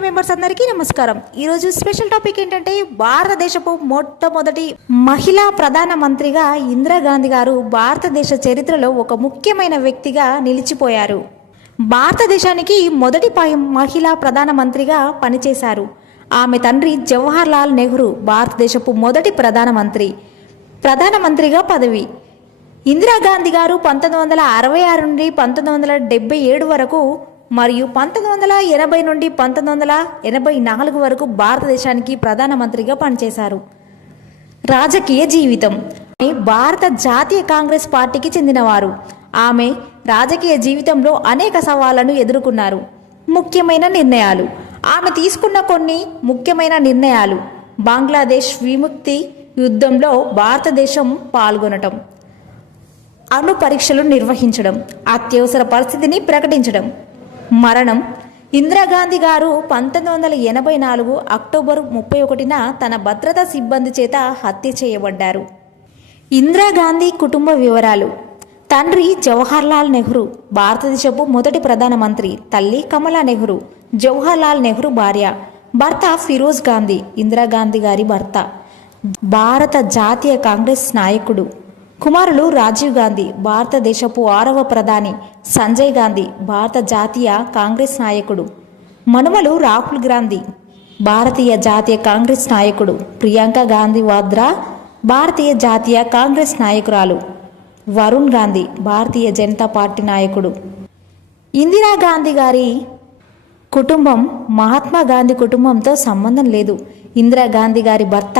Family members అందరికీ నమస్కారం. ఈరోజు స్పెషల్ టాపిక్ ఏంటంటే భారతదేశపు మొట్టమొదటి మహిళా ప్రధాన మంత్రిగా ఇందిరాగాంధీ గారు భారతదేశ చరిత్రలో ఒక ముఖ్యమైన వ్యక్తిగా నిలిచిపోయారు. భారతదేశానికి మొదటి ప- మహిళా ప్రధాన మంత్రిగా పనిచేశారు. ఆమె తండ్రి జవహర్ లాల్ నెహ్రూ భారతదేశపు మొదటి ప్రధానమంత్రి ప్రధానమంత్రిగా పదవి. ఇందిరాగాంధీ గారు పంతొమ్మిది వందల అరవై ఆరు నుండి పంతొమ్మిది వందల డెబ్బై ఏడు వరకు మరియు పంతొమ్మిది వందల ఎనభై నుండి పంతొమ్మిది వందల ఎనభై నాలుగు వరకు భారతదేశానికి ప్రధానమంత్రిగా పనిచేశారు. రాజకీయ జీవితం. భారత జాతీయ కాంగ్రెస్ పార్టీకి చెందినవారు. ఆమె రాజకీయ జీవితంలో అనేక సవాళ్ళను ఎదుర్కొన్నారు. ముఖ్యమైన నిర్ణయాలు. ఆమె తీసుకున్న కొన్ని ముఖ్యమైన నిర్ణయాలు. బంగ్లాదేశ్ విముక్తి యుద్ధంలో భారతదేశం పాల్గొనటం. అణు పరీక్షలు నిర్వహించడం. అత్యవసర పరిస్థితిని ప్రకటించడం. మరణం. ఇందిరాగాంధీ గారు పంతొమ్మిది వందల ఎనభై నాలుగు అక్టోబర్ ముప్పై ఒకటిన తన భద్రతా సిబ్బంది చేత హత్య చేయబడ్డారు. ఇందిరాగాంధీ కుటుంబ వివరాలు. తండ్రి జవహర్లాల్ నెహ్రూ భారతదేశపు మొదటి ప్రధానమంత్రి తల్లి కమలా నెహ్రూ జవహర్లాల్ నెహ్రూ భార్య భర్త ఫిరోజ్ గాంధీ ఇందిరాగాంధీ గారి భర్త భారత జాతీయ కాంగ్రెస్ నాయకుడు. కుమారులు రాజీవ్ గాంధీ భారతదేశపు ఆరవ ప్రధాని సంజయ్ గాంధీ భారత జాతీయ కాంగ్రెస్ నాయకుడు. మనుమలు రాహుల్ గాంధీ భారతీయ జాతీయ కాంగ్రెస్ నాయకుడు ప్రియాంక గాంధీ వాద్రా భారతీయ జాతీయ కాంగ్రెస్ నాయకురాలు వరుణ్ గాంధీ భారతీయ జనతా పార్టీ నాయకుడు. ఇందిరాగాంధీ గారి కుటుంబం మహాత్మా గాంధీ కుటుంబంతో సంబంధం లేదు. ఇందిరాగాంధీ గారి భర్త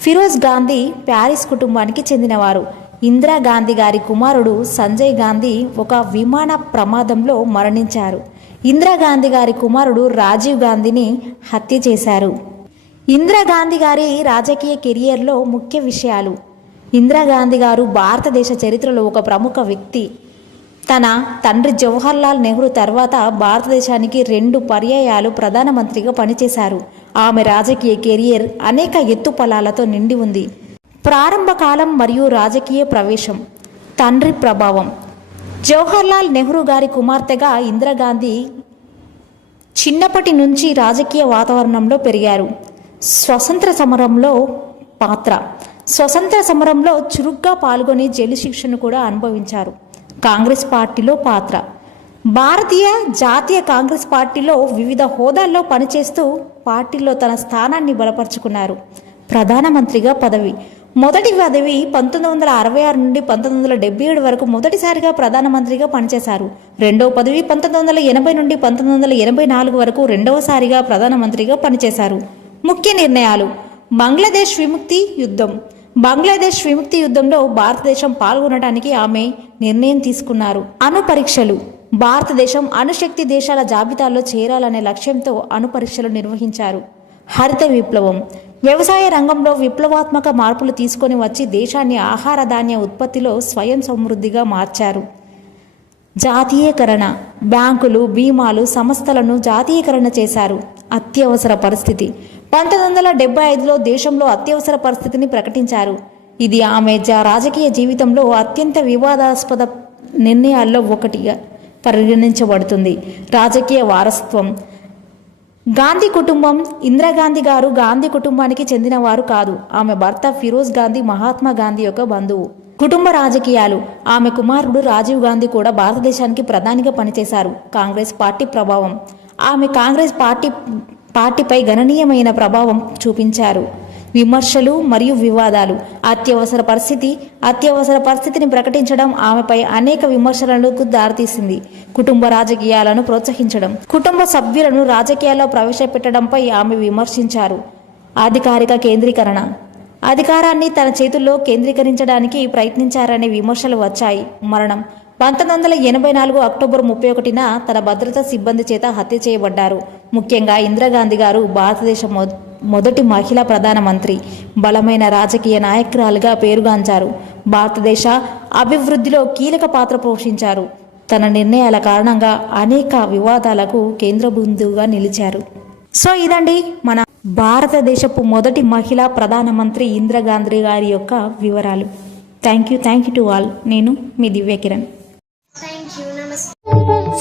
ఫిరోజ్ గాంధీ ప్యారిస్ కుటుంబానికి చెందినవారు. ఇందిరాగాంధీ గారి కుమారుడు సంజయ్ గాంధీ ఒక విమాన ప్రమాదంలో మరణించారు. ఇందిరాగాంధీ గారి కుమారుడు రాజీవ్ గాంధీని హత్య చేశారు. ఇందిరాగాంధీ గారి రాజకీయ కెరియర్లో ముఖ్య విషయాలు. ఇందిరాగాంధీ గారు భారతదేశ చరిత్రలో ఒక ప్రముఖ వ్యక్తి. తన తండ్రి జవహర్లాల్ నెహ్రూ తర్వాత భారతదేశానికి రెండు పర్యాయాలు ప్రధానమంత్రిగా పనిచేశారు. ఆమె రాజకీయ కెరియర్ అనేక ఎత్తుపలాలతో నిండి ఉంది. ప్రారంభ కాలం మరియు రాజకీయ ప్రవేశం. తండ్రి ప్రభావం. జవహర్లాల్ నెహ్రూ గారి కుమార్తెగా ఇందిరాగాంధీ చిన్నప్పటి నుంచి రాజకీయ వాతావరణంలో పెరిగారు. స్వతంత్ర సమరంలో పాత్ర. స్వతంత్ర సమరంలో చురుగ్గా పాల్గొని జైలు శిక్షను కూడా అనుభవించారు. కాంగ్రెస్ పార్టీలో పాత్ర. భారతీయ జాతీయ కాంగ్రెస్ పార్టీలో వివిధ హోదాల్లో పనిచేస్తూ పార్టీలో తన స్థానాన్ని బలపరుచుకున్నారు. ప్రధానమంత్రిగా పదవి. మొదటి పదవి పంతొమ్మిది వందల అరవై ఆరు నుండి పంతొమ్మిది వందల డెబ్బై ఏడు వరకు మొదటిసారిగా ప్రధానమంత్రిగా పనిచేశారు. రెండవ పదవి పంతొమ్మిది వందల ఎనభై నుండి పంతొమ్మిది వందల ఎనభై నాలుగు వరకు రెండవసారిగా ప్రధానమంత్రిగా పనిచేశారు. ముఖ్య నిర్ణయాలు. బంగ్లాదేశ్ విముక్తి యుద్ధం. బంగ్లాదేశ్ విముక్తి యుద్ధంలో భారతదేశం పాల్గొనడానికి ఆమె నిర్ణయం తీసుకున్నారు. అణు పరీక్షలు. భారతదేశం అణుశక్తి దేశాల జాబితాలో చేరాలనే లక్ష్యంతో అణు పరీక్షలు నిర్వహించారు. హరిత విప్లవం. వ్యవసాయ రంగంలో విప్లవాత్మక మార్పులు తీసుకొని వచ్చి దేశాన్ని ఆహార ధాన్య ఉత్పత్తిలో స్వయం సమృద్ధిగా మార్చారు. జాతీయకరణ. బ్యాంకులు బీమాలు సంస్థలను జాతీయకరణ చేశారు. అత్యవసర పరిస్థితి. పంతొమ్మిది వందల డెబ్బై ఐదులో దేశంలో అత్యవసర పరిస్థితిని ప్రకటించారు. ఇది ఆమె జా- రాజకీయ జీవితంలో అత్యంత వివాదాస్పద నిర్ణయాల్లో ఒకటిగా పరిగణించబడుతుంది. రాజకీయ వారసత్వం. గాంధీ కుటుంబం ఇందిరాగాంధీ గారు గాంధీ కుటుంబానికి చెందినవారు కాదు. ఆమె భర్త ఫిరోజ్ గాంధీ మహాత్మా గాంధీ యొక్క బంధువు. కుటుంబ రాజకీయాలు. ఆమె కుమారుడు రాజీవ్ గాంధీ కూడా భారతదేశానికి ప్రధానిగా పనిచేశారు. కాంగ్రెస్ పార్టీ ప్రభావం. ఆమె కాంగ్రెస్ పార్టీ పార్టీపై గణనీయమైన ప్రభావం చూపించారు. విమర్శలు మరియు వివాదాలు. అత్యవసర పరిస్థితి అత్యవసర పరిస్థితిని ప్రకటించడం ఆమెపై అనేక విమర్శలకు దారితీసింది. కుటుంబ రాజకీయాలను ప్రోత్సహించడం కుటుంబ సభ్యులను రాజకీయాల్లో ప్రవేశపెట్టడంపై ఆమె విమర్శించారు. అధికారిక కేంద్రీకరణ. అధికారాన్ని తన చేతుల్లో కేంద్రీకరించడానికి ప్రయత్నించారనే విమర్శలు వచ్చాయి. మరణం. పంతొమ్మిది వందల ఎనభై నాలుగు అక్టోబర్ ముప్పై ఒకటిన తన భద్రతా సిబ్బంది చేత హత్య చేయబడ్డారు. ముఖ్యంగా ఇందిరాగాంధీ గారు భారతదేశ మొ- మొదటి మహిళా ప్రధానమంత్రి బలమైన రాజకీయ నాయకురాలుగా పేరుగాంచారు. భారతదేశ అభివృద్ధిలో కీలక పాత్ర పోషించారు. తన నిర్ణయాల కారణంగా అనేక వివాదాలకు కేంద్ర బిందువుగా నిలిచారు. సో ఇదండి మన భారతదేశపు మొదటి మహిళా ప్రధానమంత్రి ఇందిరాగాంధీ గారి యొక్క వివరాలు. Thank you thank you to all. నేను మీ దివ్య కిరణ్